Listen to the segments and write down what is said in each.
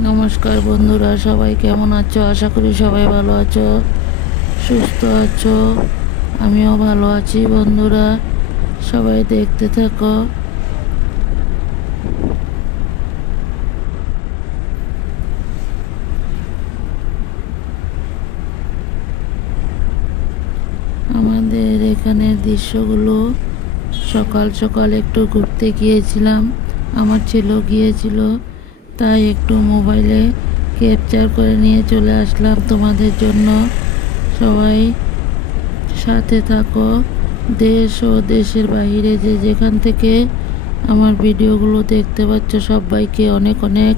নমস্কার বন্ধুরা, সবাই কেমন আছো? আশা করি সবাই ভালো আছো, সুস্থ আছো। আমিও ভালো আছি। বন্ধুরা সবাই দেখতে থাকো। আমাদের এখানের দৃশ্যগুলো, সকাল সকাল একটু ঘুরতে গিয়েছিলাম, আমার ছেলেও গিয়েছিল, তাই একটু মোবাইলে ক্যাপচার করে নিয়ে চলে আসলাম তোমাদের জন্য। সবাই সাথে থাকো। দেশ ও দেশের বাইরে যে যেখান থেকে আমার ভিডিওগুলো দেখতে পাচ্ছ, সবাইকে অনেক অনেক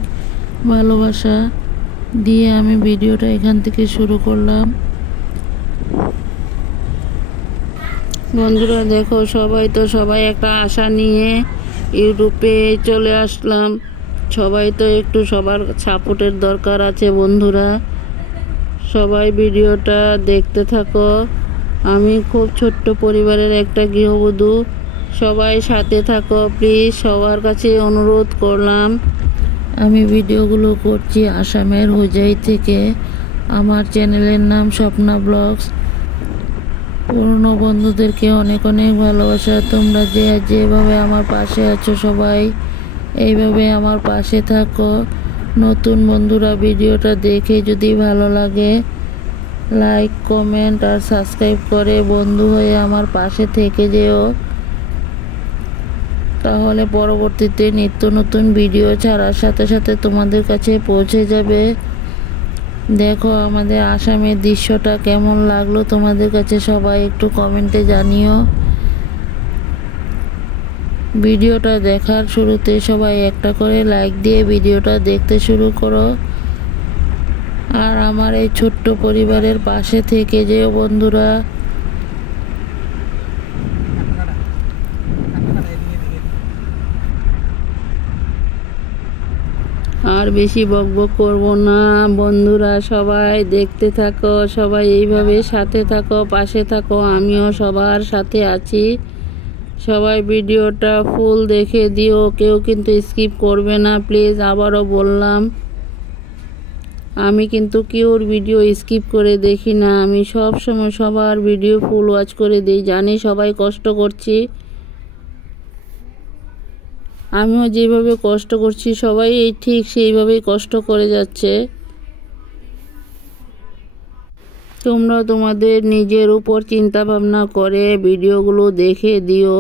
ভালোবাসা দিয়ে আমি ভিডিওটা এখান থেকে শুরু করলাম। বন্ধুরা দেখো, সবাই একটা আশা নিয়ে ইউটিউবে চলে আসলাম। সবাই তো একটু সবার সাপোর্টের দরকার আছে। বন্ধুরা সবাই ভিডিওটা দেখতে থাকো। আমি খুব ছোট্ট পরিবারের একটা গৃহবধূ, সবাই সাথে থাকো প্লিজ, সবার কাছে অনুরোধ করলাম। আমি ভিডিওগুলো করছি আসামের হোজাই থেকে। আমার চ্যানেলের নাম স্বপ্না ব্লগস। পুরনো বন্ধুদেরকে অনেক অনেক ভালোবাসা। তোমরা যেভাবে আমার পাশে আছো, সবাই এইভাবে আমার পাশে থাকো। নতুন বন্ধুরা ভিডিওটা দেখে যদি ভালো লাগে, লাইক, কমেন্ট আর সাবস্ক্রাইব করে বন্ধু হয়ে আমার পাশে থেকে যেও। তাহলে পরবর্তীতে নিত্য নতুন ভিডিও ছাড়ার সাথে সাথে তোমাদের কাছে পৌঁছে যাবে। দেখো আমাদের আসামের দৃশ্যটা কেমন লাগলো তোমাদের কাছে, সবাই একটু কমেন্টে জানিও। ভিডিওটা দেখার শুরুতে সবাই একটা করে লাইক দিয়ে ভিডিওটা দেখতে শুরু করো। আর আমার এই ছোট্ট পরিবারের পাশে থেকে যেও বন্ধুরা। আর বেশি বকবক করব না। বন্ধুরা সবাই দেখতে থাকো, সবাই এইভাবে সাথে থাকো, পাশে থাকো। আমিও সবার সাথে আছি। সবাই ভিডিওটা ফুল দেখে দিও, কেউ কিন্তু স্কিপ করবে না প্লিজ। আবারও বললাম, আমি কিন্তু কেউর ভিডিও স্কিপ করে দেখি না। আমি সব সময় সবার ভিডিও ফুল ওয়াচ করে দিই। জানি সবাই কষ্ট করছি, আমিও যেভাবে কষ্ট করছি সবাই ঠিক সেইভাবেই কষ্ট করে যাচ্ছে। তোমরা তোমাদের নিজের উপর চিন্তা ভাবনা করে ভিডিওগুলো দেখে দিও।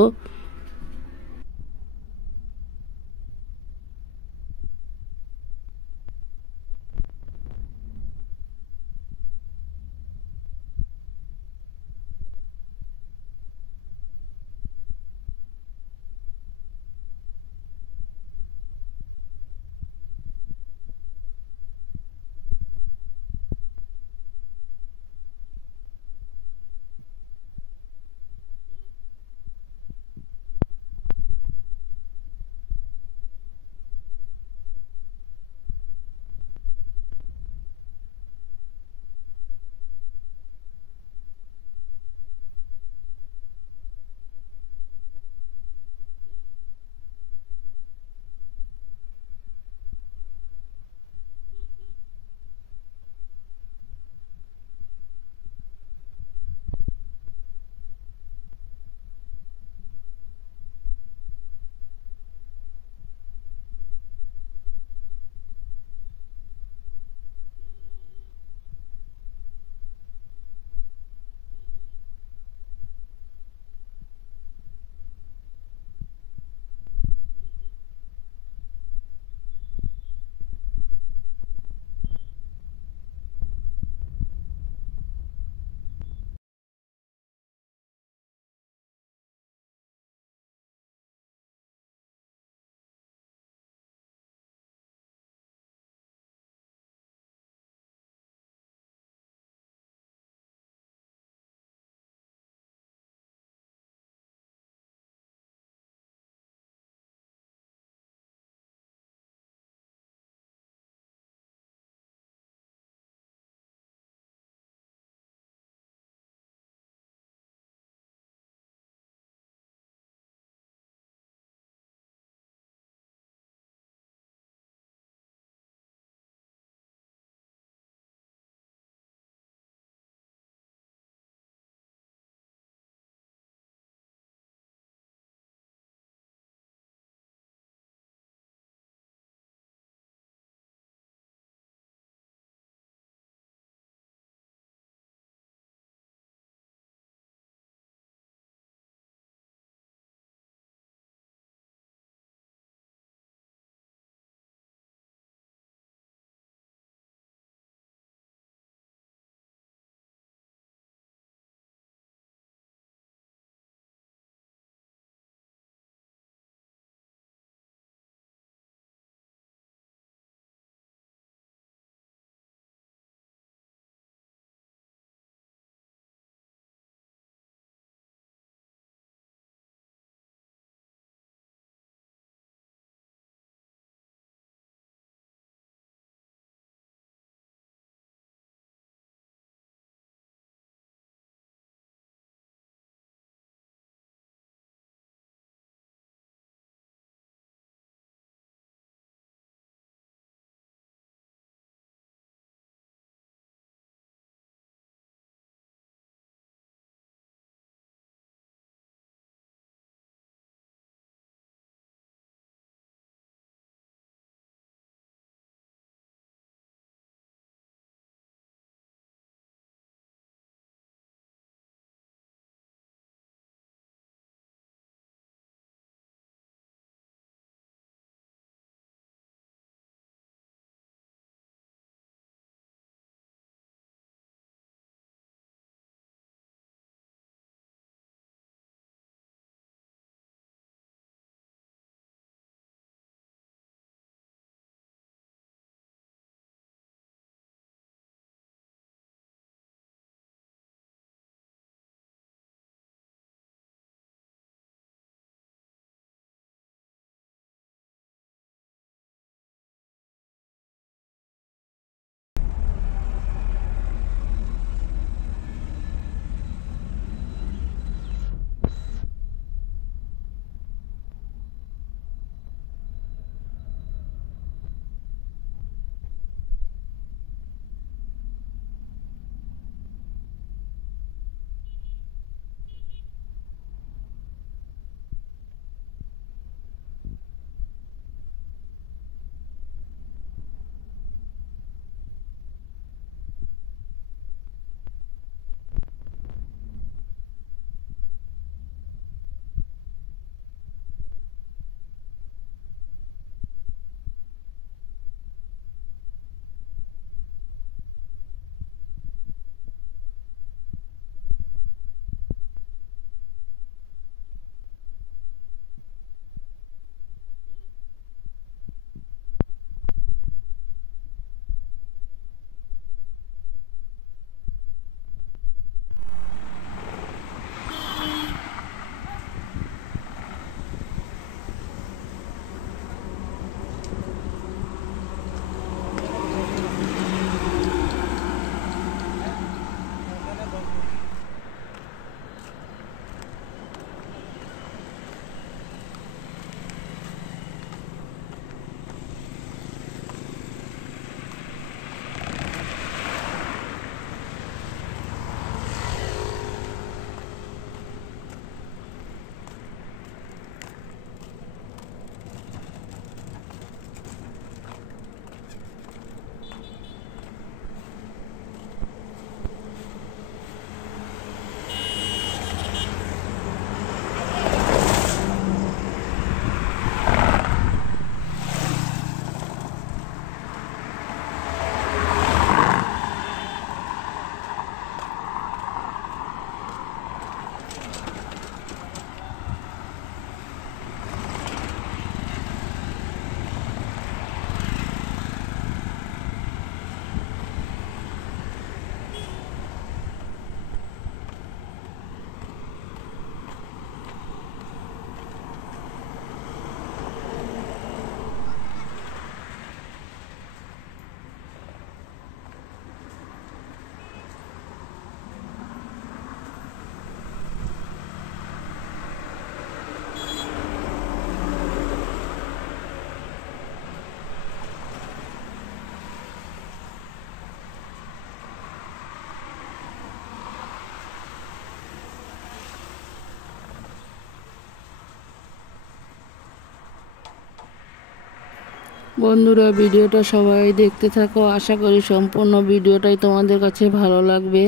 বন্ধুরা, ভিডিওটা সবাই দেখতে থাকো। আশা করি সম্পূর্ণ ভিডিওটাই তোমাদের কাছে ভালো লাগবে।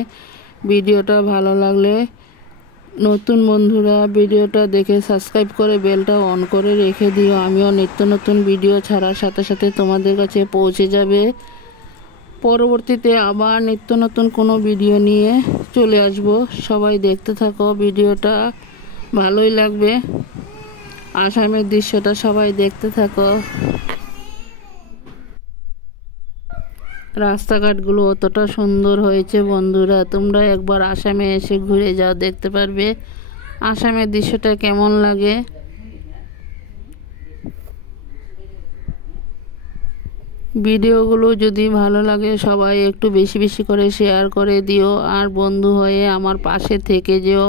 ভিডিওটা ভালো লাগলে নতুন বন্ধুরা ভিডিওটা দেখে সাবস্ক্রাইব করে বেলটা অন করে রেখে দিও। আমিও নিত্য নতুন ভিডিও ছাড়ার সাথে সাথে তোমাদের কাছে পৌঁছে যাবে। পরবর্তীতে আবার নিত্য নতুন কোনো ভিডিও নিয়ে চলে আসব। সবাই দেখতে থাকো, ভিডিওটা ভালোই লাগবে। আসামের দৃশ্যটা সবাই দেখতে থাকো। রাস্তাঘাটগুলো অতটা সুন্দর হয়েছে বন্ধুরা, তোমরা একবার আসামে এসে ঘুরে যাও, দেখতে পারবে আসামের দৃশ্যটা কেমন লাগে। ভিডিওগুলো যদি ভালো লাগে সবাই একটু বেশি বেশি করে শেয়ার করে দিও, আর বন্ধু হয়ে আমার পাশে থেকে যেও।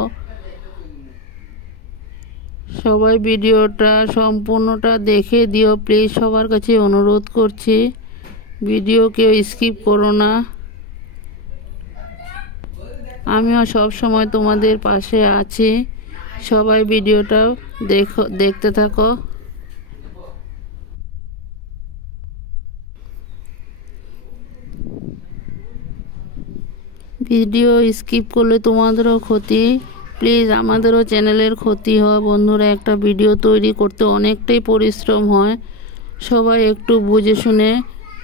সবাই ভিডিওটা সম্পূর্ণটা দেখে দিও প্লিজ, সবার কাছে অনুরোধ করছি। ভিডিও কেউ স্কিপ করো না। আমিও সব সময় তোমাদের পাশে আছি। সবাই ভিডিওটা দেখতে থাকো। ভিডিও স্কিপ করলে তোমাদেরও ক্ষতি, প্লিজ আমাদেরও চ্যানেলের ক্ষতি হয় বন্ধুরা। একটা ভিডিও তৈরি করতে অনেকটাই পরিশ্রম হয়, সবাই একটু বুঝে শুনে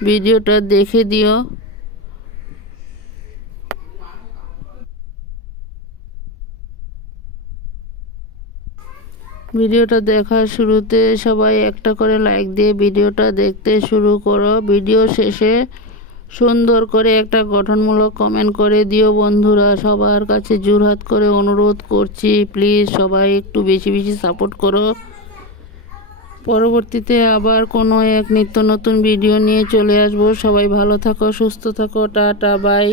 ভিডিওটা দেখে দিও। ভিডিওটা দেখার শুরুতে সবাই একটা করে লাইক দিয়ে ভিডিওটা দেখতে শুরু করো। ভিডিও শেষে সুন্দর করে একটা গঠনমূলক কমেন্ট করে দিও বন্ধুরা। সবার কাছে জোরহাত করে অনুরোধ করছি, প্লিজ সবাই একটু বেশি বেশি সাপোর্ট করো। পরবর্তীতে আবার কোনো এক নিত্য নতুন ভিডিও নিয়ে চলে আসবো। সবাই ভালো থাকো, সুস্থ থাকো, টাটা বাই।